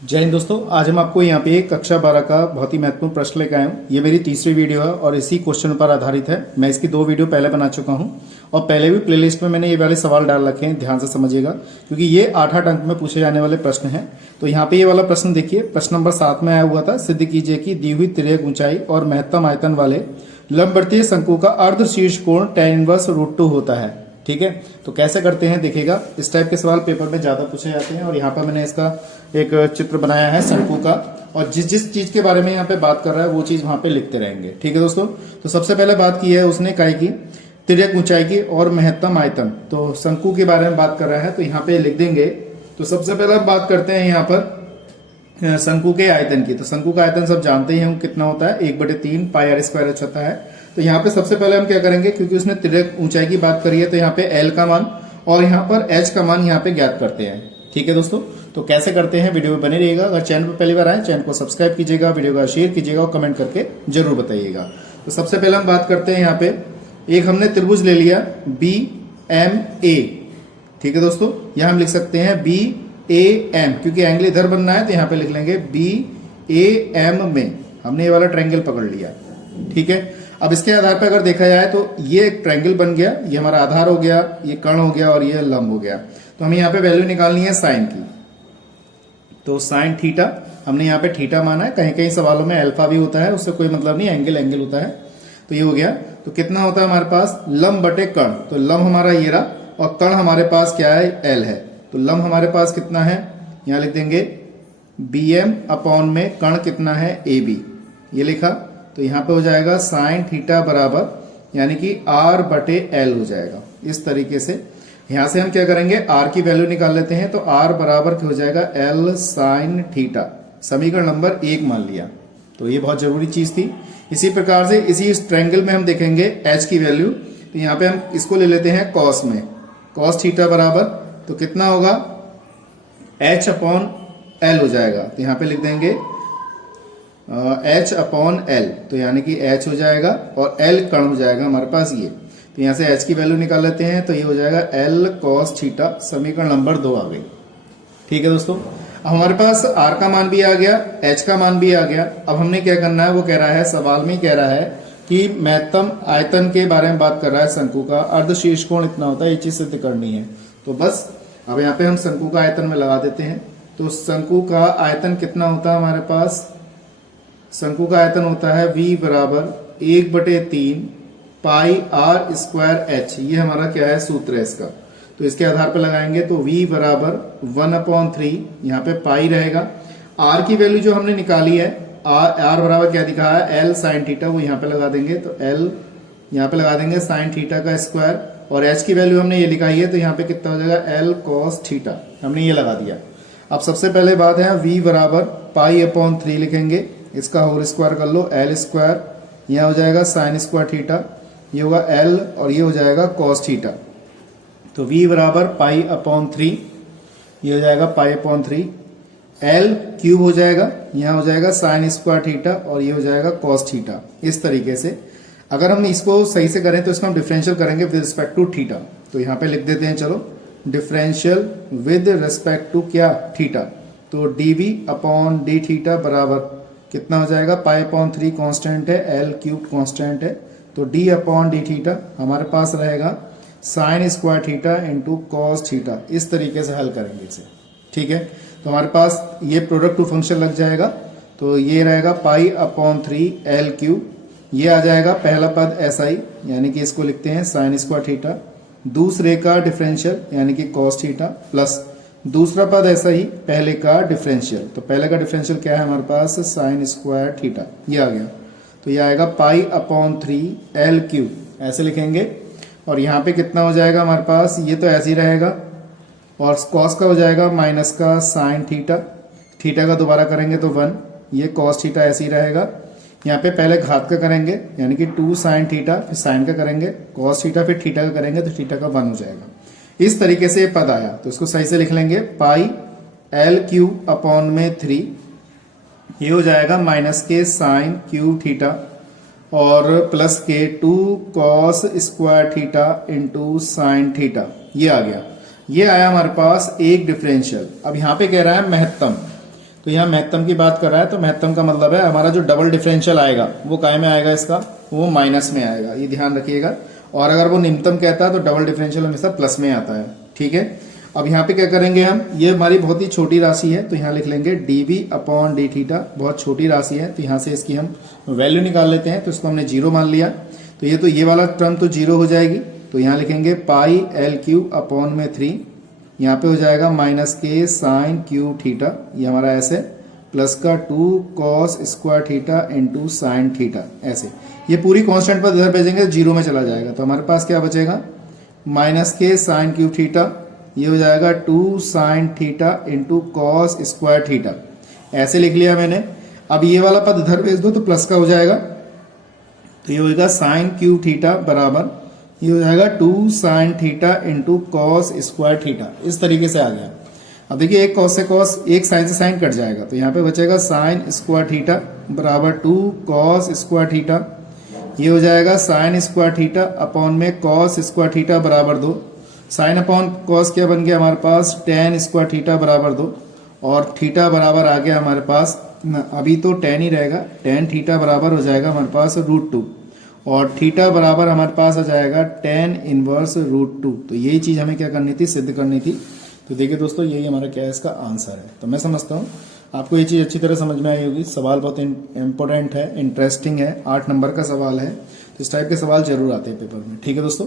जय हिंद दोस्तों। आज हम आपको यहाँ पे कक्षा 12 का बहुत ही महत्वपूर्ण प्रश्न लेकर आए हूँ। ये मेरी तीसरी वीडियो है और इसी क्वेश्चन पर आधारित है। मैं इसकी 2 वीडियो पहले बना चुका हूँ और पहले भी प्लेलिस्ट में मैंने ये वाले सवाल डाल रखे हैं, ध्यान से समझिएगा क्योंकि ये 8-8 अंक में पूछे जाने वाले प्रश्न हैं। तो यहाँ पे ये वाला प्रश्न देखिए, प्रश्न नंबर 7 में आया हुआ था। सिद्ध कीजिए कि दी हुई तिर्यक ऊंचाई और महत्तम आयतन वाले लंबवृत्तीय शंकु का अर्ध शीर्ष कोण tan इनवर्स √2 होता है। ठीक है, तो कैसे करते हैं देखिएगा। इस टाइप के सवाल पेपर में ज्यादा पूछे जाते हैं और यहाँ पर मैंने इसका एक चित्र बनाया है शंकु का, और जिस जिस चीज के बारे में यहाँ पे बात कर रहा है वो चीज वहां पे लिखते रहेंगे। ठीक है दोस्तों, तो सबसे पहले बात की है उसने काय की तिर्यक ऊंचाई की और महत्तम आयतन, तो शंकु के बारे में बात कर रहा है तो यहाँ पे लिख देंगे। तो सबसे पहले हम बात करते हैं यहाँ पर शंकु के आयतन की। तो शंकु का आयतन सब जानते ही हम कितना होता है, 1/3 पाई r स्क्वायर होता है। तो यहाँ पे सबसे पहले हम क्या करेंगे, क्योंकि उसने तिर्यक ऊंचाई की बात करी है तो यहाँ पे L का मान और यहाँ पर H का मान यहाँ पे ज्ञात करते हैं। ठीक है दोस्तों, तो कैसे करते हैं वीडियो में बने रहिएगा। अगर चैनल पर पहली बार आए चैनल को सब्सक्राइब कीजिएगा, वीडियो का शेयर कीजिएगा और कमेंट करके जरूर बताइएगा। तो सबसे पहले हम बात करते हैं यहाँ पे एक हमने त्रिभुज ले लिया BMA। ठीक है दोस्तों, यहाँ हम लिख सकते हैं BAM, क्योंकि एंगल इधर बनना है तो यहाँ पे लिख लेंगे BAM में हमने ये वाला ट्रायंगल पकड़ लिया। ठीक है, अब इसके आधार पर अगर देखा जाए तो ये एक ट्रायंगल बन गया, ये हमारा आधार हो गया, ये कर्ण हो गया और ये लंब हो गया। तो हमें यहाँ पे वैल्यू निकालनी है साइन की। तो साइन थीटा हमने यहाँ पे थीटा माना है, कहीं कहीं सवालों में अल्फा भी होता है, उससे कोई मतलब नहीं, एंगल एंगल होता है। तो ये हो गया। तो कितना होता है हमारे पास लंब बटे कर्ण, तो लंब हमारा ये रहा और कर्ण हमारे पास क्या है, एल है। तो लंब हमारे पास कितना है, यहाँ लिख देंगे BM अपॉन में कर्ण कितना है AB, ये लिखा। तो यहाँ पे हो जाएगा साइन थीटा बराबर यानी कि R बटे L हो जाएगा। इस तरीके से यहां से हम क्या करेंगे, R की वैल्यू निकाल लेते हैं। तो R बराबर हो जाएगा L साइन थीटा, समीकरण नंबर 1 मान लिया। तो ये बहुत जरूरी चीज थी। इसी प्रकार से इसी ट्रायंगल में हम देखेंगे H की वैल्यू। तो यहाँ पे हम इसको ले लेते हैं कॉस में, कॉस थीटा बराबर तो कितना होगा H अपॉन L हो जाएगा। तो यहाँ पे लिख देंगे H अपॉन L, तो यानी कि H हो जाएगा और L कर्ण हो जाएगा हमारे पास ये। तो यहाँ से H की वैल्यू निकाल लेते हैं तो ये हो जाएगा L cos थीटा, समीकरण नंबर 2 आ गई। ठीक है दोस्तों, अब हमारे पास R का मान भी आ गया, H का मान भी आ गया। अब हमने क्या करना है, वो कह रहा है सवाल में ही कह रहा है कि महत्तम आयतन के बारे में बात कर रहा है, शंकु का अर्ध शीर्ष कोण इतना होता है, ये चीज सिद्ध करनी है। तो बस अब यहाँ पे हम शंकु का आयतन में लगा देते हैं। तो शंकु का आयतन कितना होता है हमारे पास, शंकु का आयतन होता है V बराबर 1/3 पाई R स्क्वायर H। ये हमारा क्या है, सूत्र है इसका। तो इसके आधार पर लगाएंगे तो V बराबर 1/3, यहाँ पे पाई रहेगा। R की वैल्यू जो हमने निकाली है, R बराबर क्या दिखा है, L साइन थीटा, वो यहाँ पे लगा देंगे। तो L यहाँ पे लगा देंगे साइन थीटा का स्क्वायर, और H की वैल्यू हमने ये लिखाई है तो यहाँ पे कितना हो जाएगा L cos थीटा, हमने ये लगा दिया। अब सबसे पहले बात है V बराबर पाई/3 लिखेंगे, इसका होल स्क्वायर कर लो, L स्क्वायर, यह हो जाएगा साइन स्क्वायर थीटा, ये होगा L और ये हो जाएगा cos थीटा। तो V बराबर पाई/3, ये हो जाएगा पाई/3, L क्यूब हो जाएगा, यहाँ हो जाएगा साइन स्क्वायर थीटा और ये हो जाएगा cos थीटा। इस तरीके से अगर हम इसको सही से करें तो इसका हम डिफरेंशियल करेंगे विद रिस्पेक्ट टू थीटा। तो यहाँ पे लिख देते हैं, चलो डिफरेंशियल विद रिस्पेक्ट टू क्या, थीटा। तो dV अपॉन डी थीटा बराबर कितना हो जाएगा, पाई/3 कांस्टेंट है, L क्यूब कांस्टेंट है। तो d अपॉन डी थीटा हमारे पास रहेगा sine square theta into cos theta. इस तरीके से हल करेंगे इसे। ठीक है, तो हमारे पास ये प्रोडक्ट टू फंक्शन लग जाएगा। तो ये रहेगा पाई/3 L क्यूब, ये आ जाएगा पहला पद SI, यानी कि इसको लिखते हैं साइन स्क्वायर थीटा, दूसरे का डिफरेंशियल यानी कि कॉस थीटा, प्लस दूसरा पद ऐसा ही पहले का डिफरेंशियल। तो पहले का डिफरेंशियल क्या है हमारे पास, साइन स्क्वायर थीटा, ये आ गया। तो ये आएगा पाई/3 L क्यूब, ऐसे लिखेंगे। और यहाँ पे कितना हो जाएगा हमारे पास, ये तो ऐसे ही रहेगा, और कॉस का हो जाएगा माइनस का साइन थीटा, थीटा का दोबारा करेंगे तो 1, ये कॉस थीटा ऐसे ही रहेगा। यहाँ पे पहले घात का करेंगे यानी कि 2 साइन थीटा, फिर साइन का करेंगे, कॉस थीटा, फिर थीटा का करेंगे तो थीटा का 1 हो जाएगा। इस तरीके से ये पद आया, तो इसको सही से लिख लेंगे, पाई L क्यूब अपॉन में 3, ये हो जाएगा माइनस के साइन क्यूब थीटा और प्लस के 2 cos square theta into sine theta, ये आ गया। ये आया हमारे पास एक डिफरेंशियल। अब यहाँ पे कह रहा है महत्तम, तो यहाँ महत्तम की बात कर रहा है, तो महत्तम का मतलब है हमारा जो डबल डिफरेंशियल आएगा वो काय में आएगा, इसका वो माइनस में आएगा, ये ध्यान रखिएगा। और अगर वो निम्नतम कहता है तो डबल डिफरेंशियल हमेशा प्लस में आता है, ठीक है। अब यहाँ पे क्या करेंगे हम, ये हमारी बहुत ही छोटी राशि है तो यहाँ लिख लेंगे dv अपॉन डी थीटा, बहुत छोटी राशि है तो यहाँ से इसकी हम वैल्यू निकाल लेते हैं। तो इसको हमने जीरो मान लिया, तो ये वाला टर्म तो जीरो हो जाएगी, तो यहाँ लिखेंगे पाई एल क्यू अपॉन में 3, यहाँ पे हो जाएगा माइनस के साइन क्यू थीटा, ये हमारा ऐसे प्लस का 2 cos square theta into sine theta, ऐसे ये पूरी कांस्टेंट पर इधर भेजेंगे जीरो में चला जाएगा। तो हमारे पास क्या बचेगा, माइनस के साइन क्यू थीटा, ये हो जाएगा 2 sine theta into cos square theta, ऐसे लिख लिया मैंने। अब ये वाला पद इधर भेज दो तो प्लस का हो जाएगा, तो ये होगा साइन क्यू थीटा बराबर, ये हो जाएगा 2 sine theta into cos square theta, इस तरीके से आ गया। अब देखिए एक कॉस से कॉस, एक साइन से साइन कट जाएगा, तो यहाँ पे बचेगा साइन स्क्वायर थीटा बराबर 2 कॉस स्क्वायर थीटा, ये हो जाएगा साइन स्क्वायर थीटा अपॉन में कॉस स्क्वायर थीटा बराबर 2, साइन अपॉन कॉस क्या बन गया हमारे पास, टेन स्क्वायर थीटा बराबर 2, और थीटा बराबर आ गया हमारे पास, अभी तो टेन ही रहेगा, टेन थीटा बराबर हो जाएगा हमारे पास √2, और थीटा बराबर हमारे पास आ जाएगा टेन इनवर्स √2। तो यही चीज हमें क्या करनी थी, सिद्ध करनी थी। तो देखिए दोस्तों, यही हमारा क्या है, इसका आंसर है। तो मैं समझता हूँ आपको ये चीज अच्छी तरह समझ में आई होगी। सवाल बहुत इंपॉर्टेंट है, इंटरेस्टिंग है, 8 नंबर का सवाल है, तो इस टाइप के सवाल जरूर आते हैं पेपर में, ठीक है दोस्तों।